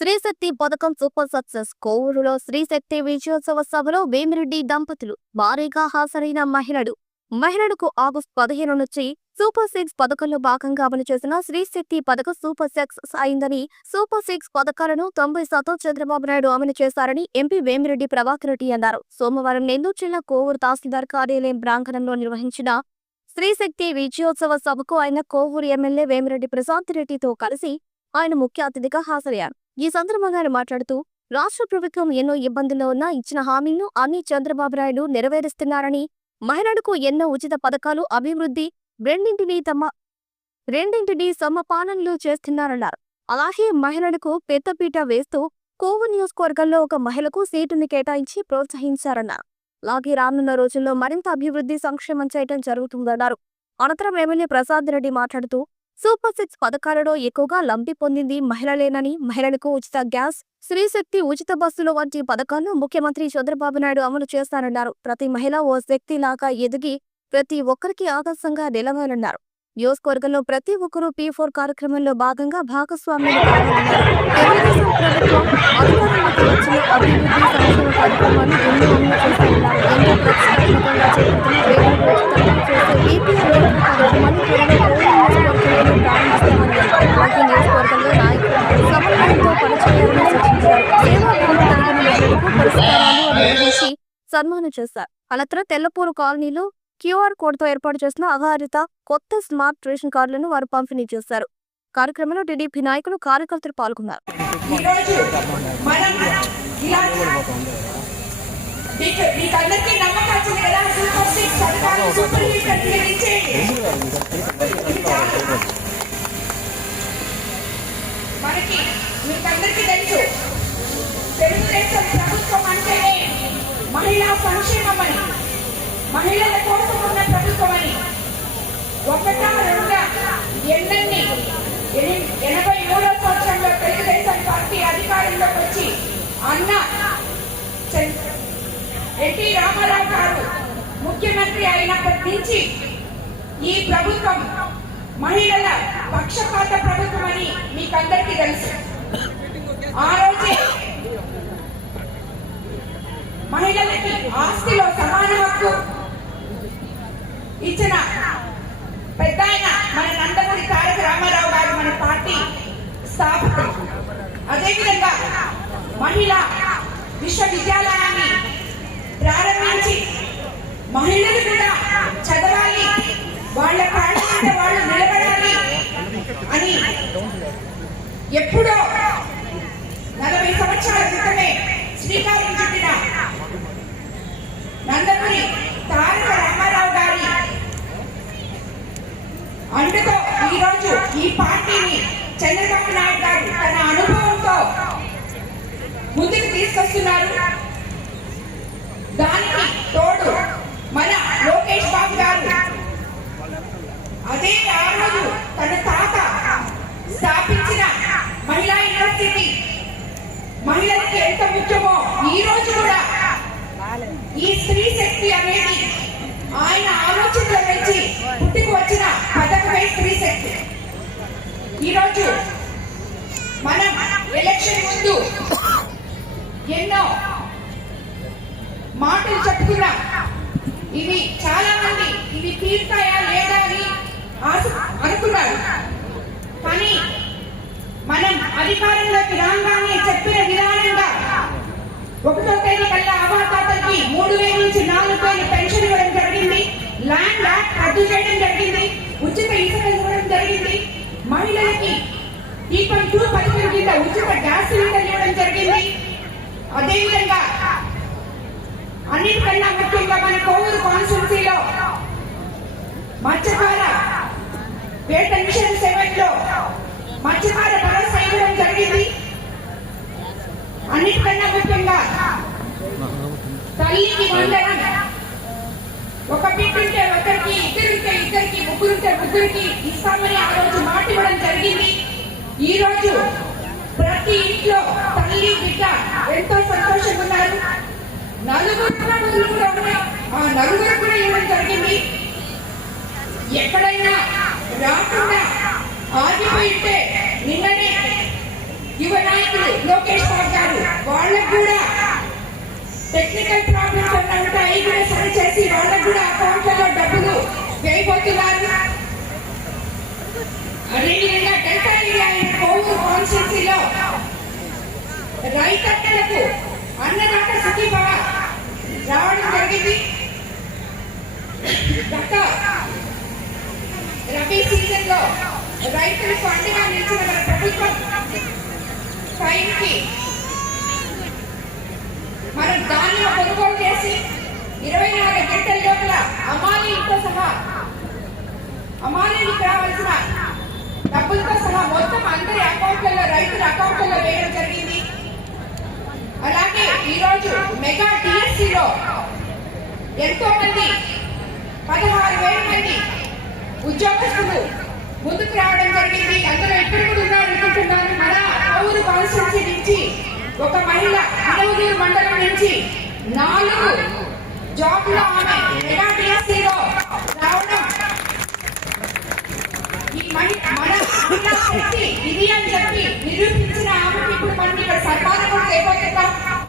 శ్రీశక్తి పథకం super success కోవూరులో Sri Shakti విజయోత్సవ సభలో వేమిరెడ్డి దంపతులు భారీగా హాజరైన మహిళలు. మహిళలకు ఆగస్టు పదిహేను నుంచి సూపర్ సిక్స్ పథకంలో భాగంగా అమలు చేసిన శ్రీశక్తి పథకం సూపర్ సక్సెస్ అయిందని సూపర్ సిక్స్ పథకాలను తొంభై శాతం చంద్రబాబు నాయుడు అమలు చేశారని ఎంపీ వేమిరెడ్డి ప్రభాకర్ రెడ్డి అన్నారు. సోమవారం నెల్లూరు జిల్లా కోవూరు తహసీల్దార్ కార్యాలయం ప్రాంగణంలో నిర్వహించిన శ్రీశక్తి విజయోత్సవ సభకు ఆయన కోవూరు ఎమ్మెల్యే వేమిరెడ్డి ప్రశాంత్ రెడ్డితో కలిసి ఆయన ముఖ్య అతిథిగా హాజరయ్యారు. ఈ సందర్భంగా ఆయన మాట్లాడుతూ రాష్ట్ర ప్రభుత్వం ఎన్నో ఇబ్బందుల్లో ఉన్నా ఇచ్చిన హామీలను అన్ని చంద్రబాబు నాయుడు నెరవేరుస్తున్నారని మహిళలకు ఎన్నో ఉచిత పథకాలు అభివృద్ధి రెండింటినీ తమ రెండింటినీ సమపాలనలు చేస్తున్నారన్నారు. అలాగే మహిళలకు పెద్దపీట వేస్తూ కోవు నియోజకవర్గంలో ఒక మహిళకు సీటుని కేటాయించి ప్రోత్సహించారన్నారు. అలాగే రానున్న రోజుల్లో మరింత అభివృద్ధి సంక్షేమం చేయడం జరుగుతుందన్నారు. అనంతరం ఎమ్మెల్యే ప్రసాద్ రెడ్డి మాట్లాడుతూ సూపర్ సిక్స్ పథకాలలో ఎక్కువగా లబ్ధి పొందింది మహిళలేనని మహిళలకు ఉచిత గ్యాస్ స్త్రీశక్తి ఉచిత బస్సులు వంటి పథకాలను ముఖ్యమంత్రి చంద్రబాబు నాయుడు అమలు చేస్తానన్నారు. ప్రతి మహిళ ఓ శక్తి లాగా ఎదిగి ప్రతి ఒక్కరికి ఆదర్శంగా నిలవాలన్నారు. నియోజకవర్గంలో ప్రతి ఒక్కరూ పీ ఫోర్ కార్యక్రమంలో భాగంగా భాగస్వామ్యం తెలుగుదేశం ప్రభుత్వం అధికారంలోకి వచ్చిన అభివృద్ధి సంక్షేమ కార్యక్రమాన్ని ఎన్నో అమలు చేస్తున్నారు ప్రతిష్టాత్మకంగా చేపడుతున్న ఉచితంగా చేసే కార్యక్రమాన్ని త్వరలో సన్మానం చేశారు అనంతరం తెల్లపూరు కాలనీలో క్యూఆర్ కోడ్తో ఏర్పాటు చేసిన ఆధారిత కొత్త స్మార్ట్ రేషన్ కార్డులను వారు పంపిణీ చేశారు. కార్యక్రమంలో టీడీపీ నాయకులు కార్యకర్తలు పాల్గొన్నారు. నమ్మకం వచ్చింది కదా సూపర్ సిక్స్ పథకాలు సూపర్ హిట్ అని మీరు ఇచ్చేయండి ఇది చాలు. మనకి మీకందరికీ తెలుసు తెలుగుదేశం ప్రభుత్వం అంటేనే సంక్షేమమని అని మహిళల కోసం ఉన్న ప్రభుత్వమని ఒకటా రెండా ఎన్నెన్ని ఎనభై మూడో సంవత్సరంలో తెలుగుదేశం పార్టీ అధికారంలోకి వచ్చి అన్న ఎన్టీ రామారావు గారు ముఖ్యమంత్రి అయినప్పటి నుంచి ఈ ప్రభుత్వం మహిళల పక్షపాత ప్రభుత్వం అని మీకందరికీ తెలుసు. ఆ రోజే మహిళలకి ఆస్తిలో సమాన హక్కు ఇచ్చిన పెద్ద ఆయన మన నందమూరి తారక రామారావు గారు మన పార్టీ స్థాపకులు. అదేవిధంగా మహిళా విశ్వవిద్యాలయాన్ని ప్రారంభించి మహిళలు కూడా చదవాలి వాళ్ళ కాళ్ళ వాళ్ళు నిలబడాలి అని ఎప్పుడో నలభై సంవత్సరాల క్రితమే శ్రీకారం చుట్టిన నందమూరి తారక రామారావు గారి అందుతో ఈరోజు ఈ పార్టీని చంద్రబాబు నాయుడు గారు తన అనుభవంతో చేస్తున్నారు. దానికి తోడు మన లోకేష్ బాబు గారు. అదే ఆ రోజు తన తాత స్థాపించిన మహిళా యూనివర్సిటీ. మహిళలకి ఎంత ముఖ్యమో ఈ రోజు కూడా ఈ స్త్రీ శక్తి అనేది ఆయన ఆలోచనల నుంచి పుట్టుకు వచ్చిన పథకమే స్త్రీ శక్తి. ఈరోజు మనం ఎలక్షన్ ముందు ఎన్నో మాటలు చెప్పుకున్నాం. ఇవి చాలా మంది ఇవి తీర్తాయా లేదా అని అనుకున్నారు. కానీ మనం అధికారంలోకి రాగానే చెప్పిన విధానంగా ఒకటో తేదీ కల్లా అవాతాతలకి మూడు వేల నుంచి నాలుగు వేలు పెన్షన్ ఇవ్వడం జరిగింది. ల్యాండ్ యాక్ట్ రద్దు చేయడం జరిగింది. ఉచిత ఇసుక ఇవ్వడం జరిగింది. మహిళలకి దీపం టూ పథకం కింద ఉచిత గ్యాస్ సిలిండర్ ఇవ్వడం జరిగింది. అదేవిధంగా అన్నిటికన్నా ముఖ్యంగా మన కోవూరు కాన్స్టిట్యూన్సీలో మత్స్యకార వేట మిషన్ సెవెన్లో మత్స్యకార భరోసా ఇవ్వడం జరిగింది. అన్నిటికన్నా ముఖ్యంగా తల్లికి వందనం. ఒక బిడ్డుంటే ఒకరికి ఇద్దరుంటే ఇద్దరికి ముగ్గురుంటే ముగ్గురికి ఇస్తామని ఆ రోజు మాట ఇవ్వడం జరిగింది ఈ రోజు ప్రతి ఇంట్లో తల్లి బిడ్డ ఎంతో సంతోషంగా ఉన్నారు నలుగురు నలుగురు కూడా ఆ నలుగురు కూడా ఇవ్వడం జరిగింది ఎక్కడైనా రాకుండా ఆగిపోయి నిన్ననే యువ నాయకుడు లోకేష్ బాబు గారు వాళ్ళకు కూడా టెక్నికల్ ప్రాబ్లమ్స్ అన్నా ఉంటే అవి కూడా సరి చేసి వాళ్ళకు కూడా అకౌంట్లలో డబ్బులు వేయబోతున్నారు అదేవిధంగా డెల్టా ఏరియా అయిన కోవూరు కాన్స్టిట్యూన్సీలో రైతన్నలకు అన్నదాత సుఖీభవ రావడం జరిగింది గత రబీ సీజన్లో రైతులకు అండగా నిలిచిన మన ప్రభుత్వం టైంకి మనం ధాన్యం కొనుగోలు చేసి ఇరవై నాలుగు గంటల లోపల అమానీలతో సహా అమానీలకు రావాల్సిన డబ్బులతో సహా మొత్తం అందరి అకౌంట్లలో రైతుల అకౌంట్లలో వేయడం జరిగింది. అలాగే ఈరోజు మెగా డిఎస్సిలో ఎంతో మంది పదహారు వేల మంది ఉద్యోగస్తులు ముందుకు రావడం జరిగింది. అందరూ ఎక్కడ కూడా ఉన్నారు అనుకుంటున్నాను మన ఊరు కాన్స్టిట్యూన్సీ నుంచి ఒక మహిళ అనవదూరు మండలం నుంచి నాలుగు జాబ్లో ఆమె మెగా డిఎస్సిలో రావడం. ఈ మహి- మన శక్తి ఇది అని చెప్పి నిరూపించిన ఆమె ఇప్పుడు మనం ఇక్కడ సన్మానం కూడా